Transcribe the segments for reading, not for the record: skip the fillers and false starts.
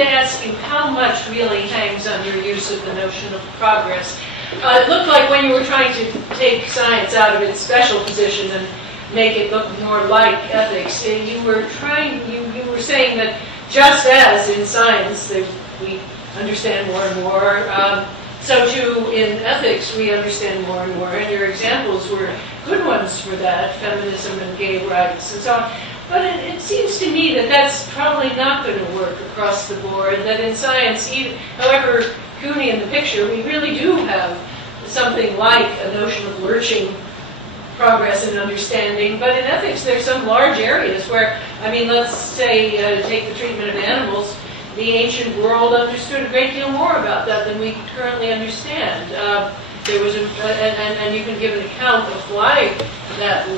to ask you how much really hangs on your use of the notion of progress. It looked like when you were trying to take science out of its special position and make it look more like ethics, you were saying that just as in science that we understand more and more, so too in ethics we understand more and more, and your examples were good ones for that, feminism and gay rights and so on. But it seems to me that that's probably not going to work across the board, that in science, however puny in the picture, we really do have something like a notion of lurching progress and understanding. But in ethics, there's some large areas where, I mean, let's say, take the treatment of animals. The ancient world understood a great deal more about that than we currently understand. There was and you can give an account of why that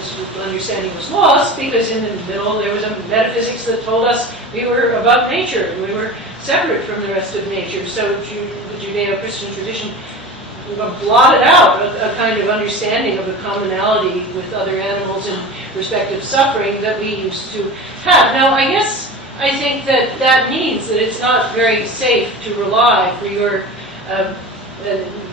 understanding was lost, because in the middle there was a metaphysics that told us we were above nature, and we were separate from the rest of nature. So the Judeo-Christian tradition blotted out a kind of understanding of the commonality with other animals in respect of suffering that we used to have. Now, I think that means that it's not very safe to rely for your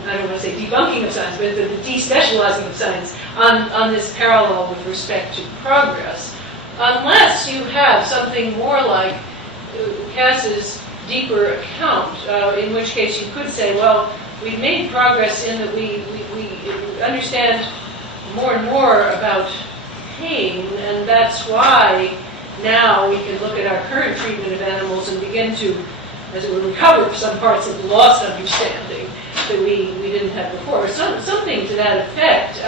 I don't want to say debunking of science, but the despecializing of science on this parallel with respect to progress, unless you have something more like Cass's deeper account, in which case you could say, well, we've made progress in that we understand more and more about pain, and that's why now we can look at our current treatment of animals and begin to, as it were, recover some parts of the lost understanding that we didn't have before, something to that effect.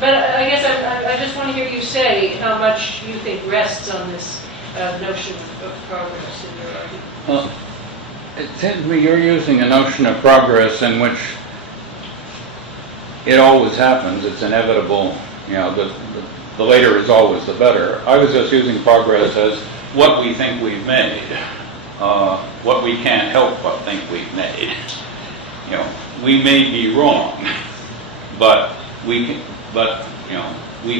But I guess I just want to hear you say how much you think rests on this notion of progress in your argument. Well, it seems to me you're using a notion of progress in which it always happens. It's inevitable. You know, the later is always the better. I was just using progress as what we think we've made, what we can't help but think we've made. You know, we may be wrong, but we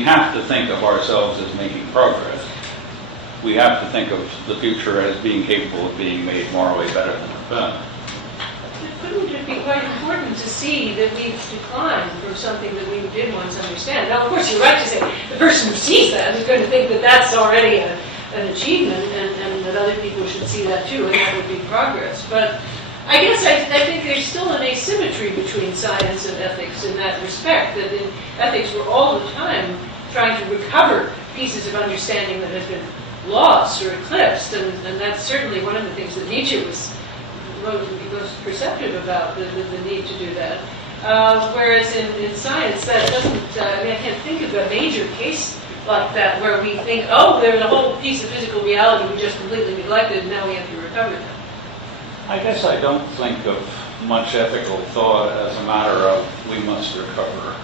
have to think of ourselves as making progress. We have to think of the future as being capable of being made morally better than it's been. Couldn't it be quite important to see that we've declined from something that we did once understand? Now, of course, you're right to say the person who sees that is going to think that that's already an achievement, and that other people should see that too, and that would be progress. But I guess I think there's still an asymmetry between science and ethics in that respect, that in ethics we're all the time trying to recover pieces of understanding that have been lost or eclipsed, and that's certainly one of the things that Nietzsche was most perceptive about, the need to do that. Whereas in science, that doesn't, I can't think of a major case like that where we think, oh, there's a whole piece of physical reality we just completely neglected, and now we have to recover that. I guess I don't think of much ethical thought as a matter of we must recover.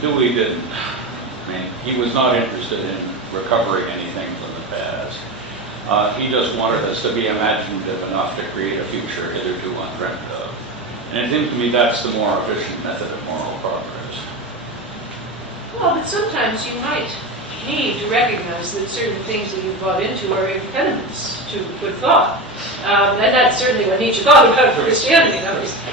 Dewey didn't. I mean, he was not interested in recovering anything from the past. He just wanted us to be imaginative enough to create a future hitherto undreamt of. And it seems to me that's the more efficient method of moral progress. Well, but sometimes you might need to recognize that certain things that you've bought into are impediments to good thought. And that's certainly what Nietzsche thought about Christianity.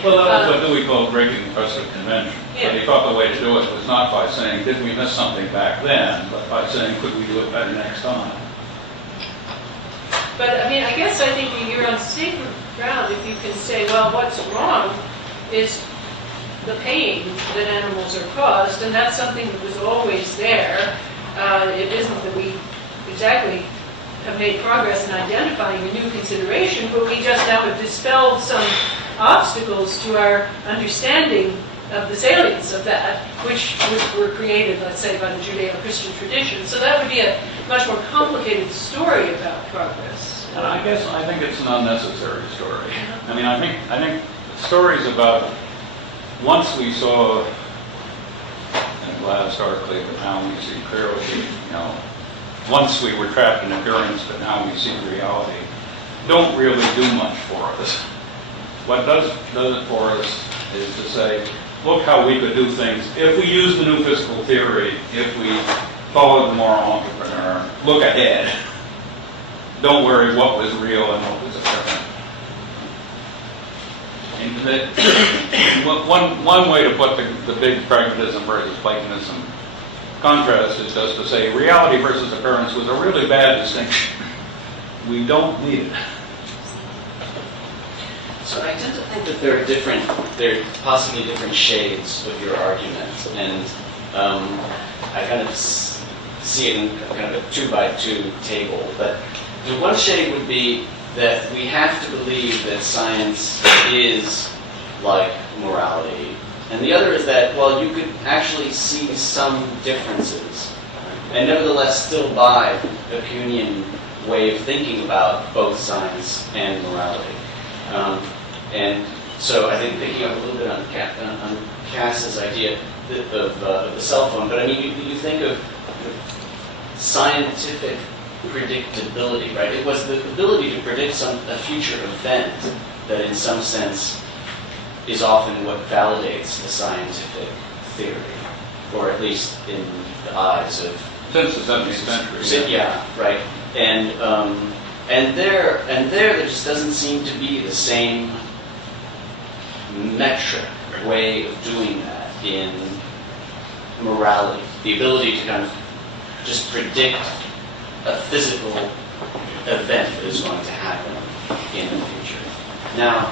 Well, that was what Dewey called breaking the precedent convention. Yeah. But he thought the way to do it was not by saying, did we miss something back then, but by saying, could we do it better next time? But I mean, I guess I think you're on safer ground if you can say, well, what's wrong is the pain that animals are caused, and that's something that was always there. It isn't that we exactly have made progress in identifying a new consideration, but we just now have dispelled some obstacles to our understanding of the salience of that, which were created, let's say, by the Judeo-Christian tradition. So that would be a much more complicated story about progress. And I think it's an unnecessary story. I mean, I think stories about once we saw in glass darkly, but now we see clearly, you know, once we were trapped in appearance, but now we see reality, don't really do much for us. What does it for us is to say, look how we could do things if we use the new physical theory, if we follow the moral entrepreneur, look ahead. don't worry what was real and what was apparent. One way to put the big pragmatism versus Platonism contrast is just to say reality versus appearance was a really bad distinction. We don't need it. So I tend to think that there are possibly different shades of your argument, and I kind of see it in kind of a 2x2 table. But the one shade would be that we have to believe that science is like morality, and the other is that, well, you could actually see some differences, and nevertheless still buy a Kuhnian way of thinking about both science and morality. And so I think picking up a little bit on Cass's idea of the cell phone, but I mean, you think of scientific predictability, right? It was the ability to predict a future event that in some sense is often what validates the scientific theory, or at least in the eyes of... Since the 17th century. Yeah, right. And there just doesn't seem to be the same metric way of doing that in morality. The ability to kind of just predict a physical event that is going to happen in the future. Now,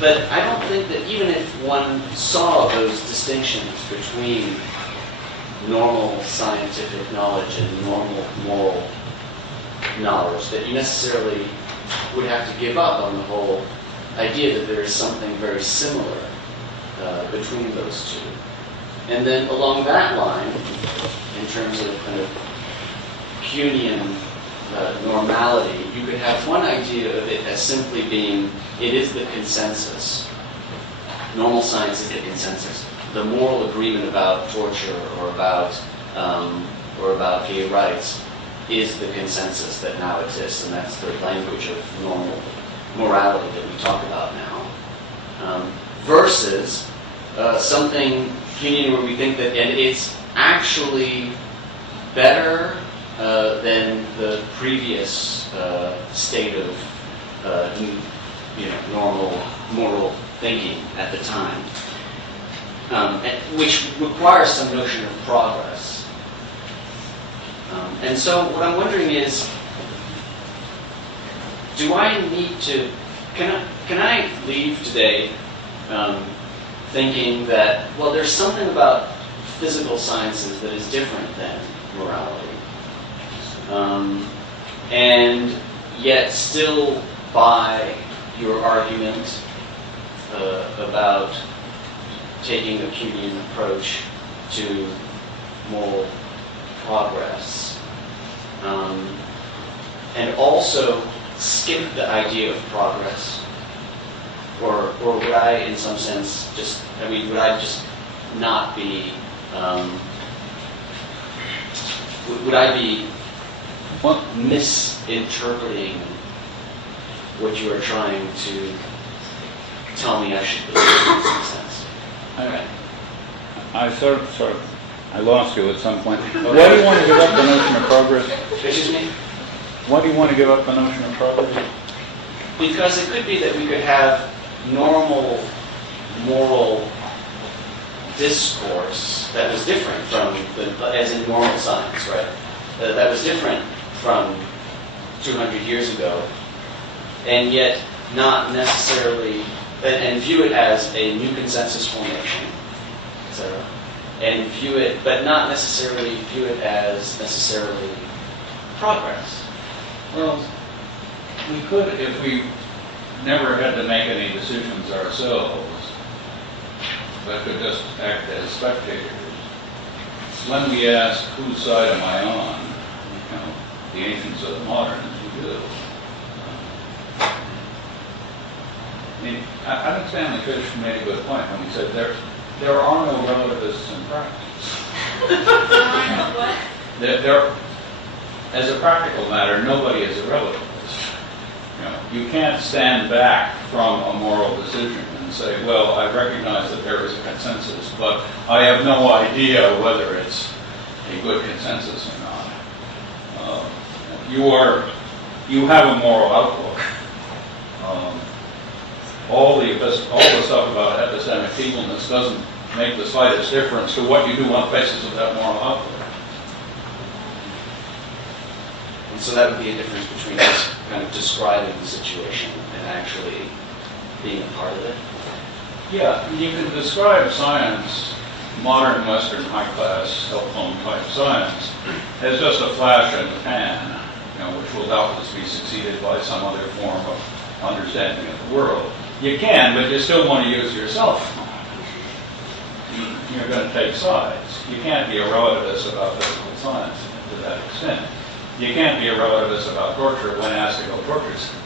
but I don't think that even if one saw those distinctions between normal scientific knowledge and normal moral knowledge, that you necessarily would have to give up on the whole idea that there is something very similar between those two. And then along that line, in terms of kind of Kuhnian normality, you could have one idea of it as simply being, it is the consensus. Normal science is the consensus. The moral agreement about torture or about gay rights is the consensus that now exists, and that's the language of normal morality that we talk about now. Versus something Kuhnian where we think that it's actually better than the previous state of normal moral thinking at the time, which requires some notion of progress. And so what I'm wondering is, do I need to, can I leave today thinking that, well, there's something about physical sciences that is different than morality, and yet still buy your argument about taking a Kuhnian approach to moral progress, and also skip the idea of progress? Or would I, in some sense, would I just not be, would I be misinterpreting what you are trying to tell me I should believe in some sense? I sort of, I lost you at some point. Why do you want to give up the notion of progress? Excuse me? Why do you want to give up the notion of progress? Because it could be that we could have normal moral discourse that was different from, as in normal science, right? That was different from 200 years ago, and yet not necessarily, and view it as a new consensus formation, etc. And view it, but not necessarily view it as necessarily progress. Well, we could if we never had to make any decisions ourselves, but could just act as spectators. When we ask, whose side am I on? The ancients or the moderns, we do. I mean, I think Stanley Fish made a good point when he said there are no relativists in practice. What? As a practical matter, nobody is a relativist. You can't stand back from a moral decision and say, well, I recognize that there is a consensus, but I have no idea whether it's a good consensus or not. You are you have a moral outlook. All the stuff about epistemic feebleness doesn't make the slightest difference to what you do on the basis of that moral outlook. And so that would be a difference between just kind of describing the situation and actually being a part of it. Yeah, you can describe science, modern Western high-class, cell-phone type science, as just a flash in the pan, which will doubtless be succeeded by some other form of understanding of the world. You can, but you still want to use yourself. You're going to take sides. You can't be a relativist about physical science to that extent. You can't be a relativist about torture when asked to go torture someone.